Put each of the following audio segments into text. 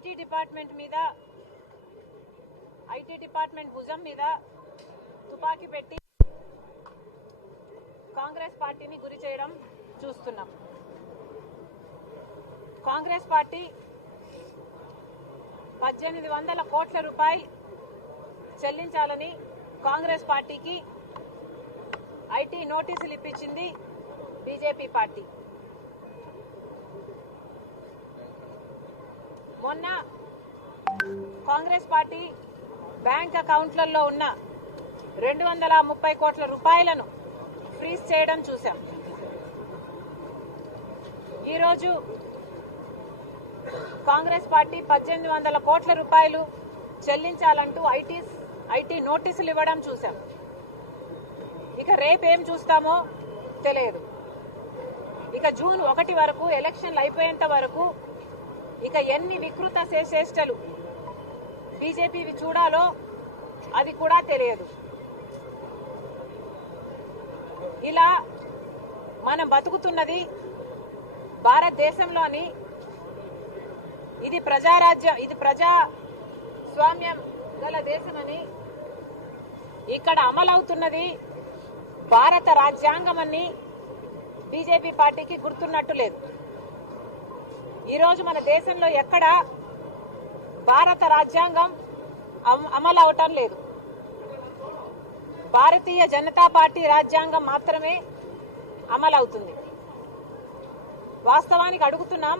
IT department భుజం మీద తుపాకీ పెట్టి కాంగ్రెస్ పార్టీని గురి చేయడం చూస్తున్నాం. కాంగ్రెస్ పార్టీ 1800 కోట్ల రూపాయలు చెల్లించాలని కాంగ్రెస్ పార్టీకి ఐటీ నోటీసులు ఇప్పించింది బీజేపీ పార్టీ. మొన్న కాంగ్రెస్ పార్టీ బ్యాంక్ అకౌంట్లలో ఉన్న 230 కోట్ల రూపాయలను ఫ్రీజ్ చేయడం చూశాం. ఈరోజు కాంగ్రెస్ పార్టీ 1800 కోట్ల రూపాయలు చెల్లించాలంటూ ఐటీ నోటీసులు ఇవ్వడం చూశాం. ఇక రేపేం చూస్తామో తెలియదు. ఇక జూన్ 1 వరకు ఎలక్షన్లు అయిపోయేంత వరకు ఇక ఎన్ని వికృత చేష్టలు బీజేపీవి చూడాలో అది కూడా తెలియదు. ఇలా మనం బతుకుతున్నది భారతదేశంలోని ఇది ప్రజారాజ్యం, ఇది ప్రజాస్వామ్యం గల దేశమని, ఇక్కడ అమలవుతున్నది భారత రాజ్యాంగమని బీజేపీ పార్టీకి గుర్తున్నట్టు లేదు. ఈరోజు మన దేశంలో ఎక్కడ భారత రాజ్యాంగం అమలు అవటం లేదు. భారతీయ జనతా పార్టీ రాజ్యాంగం మాత్రమే అమలవుతుంది. వాస్తవానికి అడుగుతున్నాం,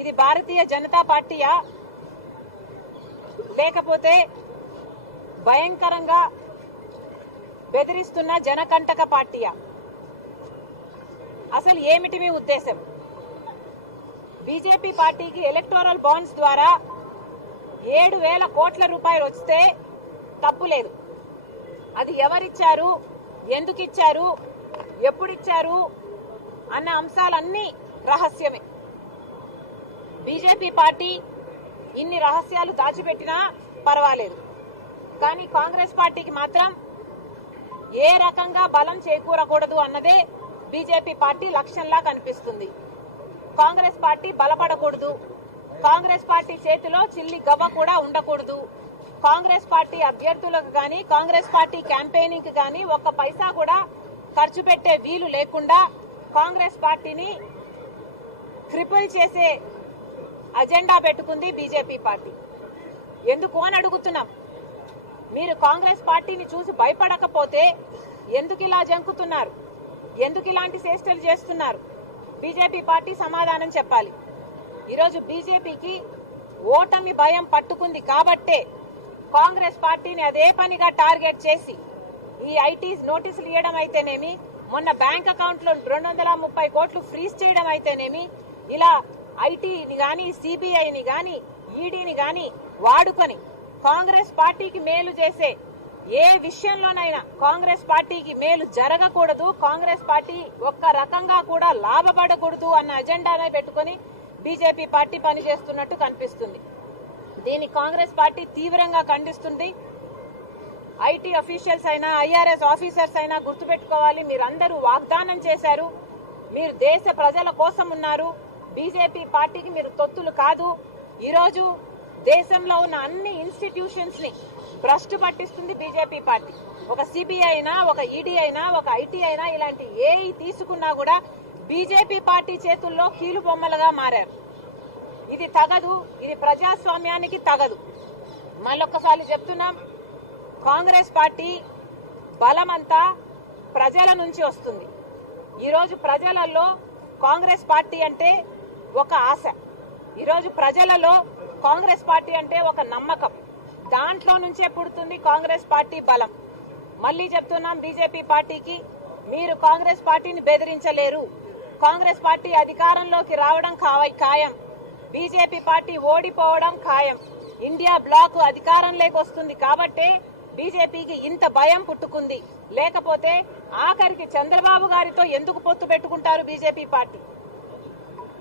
ఇది భారతీయ జనతా పార్టీయా లేకపోతే భయంకరంగా బెదిరిస్తున్న జనకంటక పార్టీయా? అసలు ఏమిటి మీ ఉద్దేశం? బీజేపీ పార్టీకి ఎలక్టోరల్ బాండ్స్ ద్వారా 7,000 కోట్ల రూపాయలు వస్తే తప్పు లేదు. అది ఎవరిచ్చారు, ఎందుకు ఇచ్చారు, ఎప్పుడిచ్చారు అన్న అంశాలన్నీ రహస్యమే. బీజేపీ పార్టీ ఇన్ని రహస్యాలు దాచిపెట్టినా పర్వాలేదు, కానీ కాంగ్రెస్ పార్టీకి మాత్రం ఏ రకంగా బలం చేకూరకూడదు అన్నదే బీజేపీ పార్టీ లక్ష్యంలా కనిపిస్తుంది. కాంగ్రెస్ పార్టీ బలపడకూడదు, కాంగ్రెస్ పార్టీ చేతిలో చిల్లి గవ్వ కూడా ఉండకూడదు, కాంగ్రెస్ పార్టీ అభ్యర్థులకు గాని కాంగ్రెస్ పార్టీ క్యాంపెయినింగ్ కి గాని ఒక్క పైసా కూడా ఖర్చు పెట్టే వీలు లేకుండా కాంగ్రెస్ పార్టీని క్రిపుల్ చేసే అజెండా పెట్టుకుంది బీజేపీ పార్టీ. ఎందుకు అని అడుగుతున్నాం. మీరు కాంగ్రెస్ పార్టీని చూసి భయపడకపోతే ఎందుకు ఇలా జంకుతున్నారు, ఎందుకు ఇలాంటి చేష్టలు చేస్తున్నారు? బీజేపీ పార్టీ సమాధానం చెప్పాలి. ఈరోజు బీజేపీకి ఓటమి భయం పట్టుకుంది కాబట్టే కాంగ్రెస్ పార్టీని అదే పనిగా టార్గెట్ చేసి ఈ ఐటీ నోటీసులు ఇవ్వడం అయితేనేమి, మొన్న బ్యాంక్ అకౌంట్ లో 230 కోట్లు ఫ్రీజ్ చేయడం అయితేనేమి, ఇలా ఐటీని గాని సిబిఐని గాని ఈడీని గాని వాడుకొని కాంగ్రెస్ పార్టీకి మేలు చేసే ఏ విషయంలోనైనా కాంగ్రెస్ పార్టీకి మేలు జరగకూడదు, కాంగ్రెస్ పార్టీ ఒక్క రకంగా కూడా లాభపడకూడదు అన్న అజెండానే పెట్టుకుని బీజేపీ పార్టీ పనిచేస్తున్నట్టు కనిపిస్తుంది. దీన్ని కాంగ్రెస్ పార్టీ తీవ్రంగా ఖండిస్తుంది. ఐటీ అఫీషియల్స్ అయినా ఐఆర్ఎస్ ఆఫీసర్స్ అయినా గుర్తుపెట్టుకోవాలి, మీరందరూ వాగ్దానం చేశారు, మీరు దేశ ప్రజల కోసం ఉన్నారు, బీజేపీ పార్టీకి మీరు తొత్తులు కాదు. ఈరోజు దేశంలో ఉన్న అన్ని ఇన్స్టిట్యూషన్స్ ని భ్రష్టు పట్టిస్తుంది బీజేపీ పార్టీ. ఒక సిబిఐ అయినా, ఒక ఈడీ అయినా, ఒక ఐటీ అయినా, ఇలాంటి ఏ తీసుకున్నా కూడా బీజేపీ పార్టీ చేతుల్లో కీలు బొమ్మలుగా మారారు. ఇది తగదు, ఇది ప్రజాస్వామ్యానికి తగదు. మళ్ళొక్కసారి చెప్తున్నాం, కాంగ్రెస్ పార్టీ బలమంతా ప్రజల నుంచి వస్తుంది. ఈరోజు ప్రజలలో కాంగ్రెస్ పార్టీ అంటే ఒక ఆశ, ఈరోజు ప్రజలలో కాంగ్రెస్ పార్టీ అంటే ఒక నమ్మకం. దాంట్లో నుంచే పుడుతుంది కాంగ్రెస్ పార్టీ బలం. మళ్లీ చెప్తున్నాం బీజేపీ పార్టీకి, మీరు కాంగ్రెస్ పార్టీని బెదిరించలేరు. కాంగ్రెస్ పార్టీ అధికారంలోకి రావడం ఖాయం, బీజేపీ పార్టీ ఓడిపోవడం ఖాయం. ఇండియా బ్లాక్ అధికారంలోకి వస్తుంది కాబట్టే బీజేపీకి ఇంత భయం పుట్టుకుంది. లేకపోతే ఆఖరికి చంద్రబాబు గారితో ఎందుకు పొత్తు పెట్టుకుంటారు బీజేపీ పార్టీ?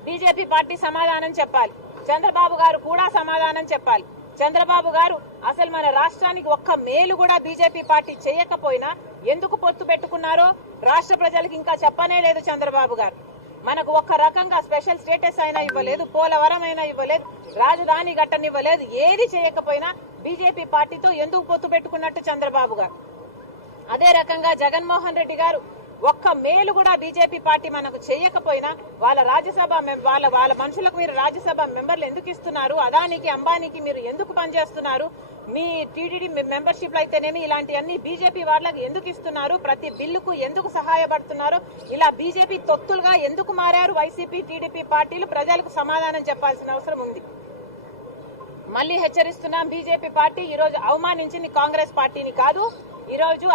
బీజేపీ పార్టీ సమాధానం చెప్పాలి, చంద్రబాబు గారు కూడా సమాధానం చెప్పాలి. చంద్రబాబు గారు అసలు మన రాష్ట్రానికి ఒక్క మేలు కూడా బీజేపీ పార్టీ చేయకపోయినా ఎందుకు పొత్తు పెట్టుకున్నారో రాష్ట్ర ప్రజలకు ఇంకా చెప్పనే లేదు చంద్రబాబు గారు. మనకు ఒక్క రకంగా స్పెషల్ స్టేటస్ అయినా ఇవ్వలేదు, పోలవరం అయినా ఇవ్వలేదు, రాజధాని ఘట్టనివ్వలేదు. ఏది చేయకపోయినా బీజేపీ పార్టీతో ఎందుకు పొత్తు పెట్టుకున్నట్టు చంద్రబాబు గారు. అదే రకంగా జగన్మోహన్ రెడ్డి గారు ఒక్క మేలు కూడా బీజేపీ పార్టీ మనకు చేయకపోయినా వాళ్ళ రాజ్యసభ వాళ్ళ మనుషులకు మీరు రాజ్యసభ మెంబర్లు ఎందుకు ఇస్తున్నారు? అదానికి అంబానీకి మీరు ఎందుకు పనిచేస్తున్నారు? మీ టీడీడీ మెంబర్షిప్ అయితేనేమి ఇలాంటివన్నీ బీజేపీ వాళ్ళకి ఎందుకు ఇస్తున్నారు? ప్రతి బిల్లుకు ఎందుకు సహాయపడుతున్నారు? ఇలా బీజేపీ తొత్తులుగా ఎందుకు మారారు వైసీపీ టీడీపీ పార్టీలు? ప్రజలకు సమాధానం చెప్పాల్సిన అవసరం ఉంది. మళ్ళీ హెచ్చరిస్తున్నాం, బీజేపీ పార్టీ ఈ రోజు అవమానించింది కాంగ్రెస్ పార్టీని కాదు, ఈ రోజు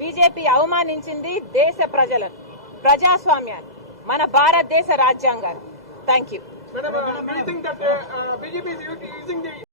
బీజేపీ అవమానించింది దేశ ప్రజలను, ప్రజాస్వామ్యాన్ని, మన భారతదేశ రాజ్యాంగాన్ని. Thank you.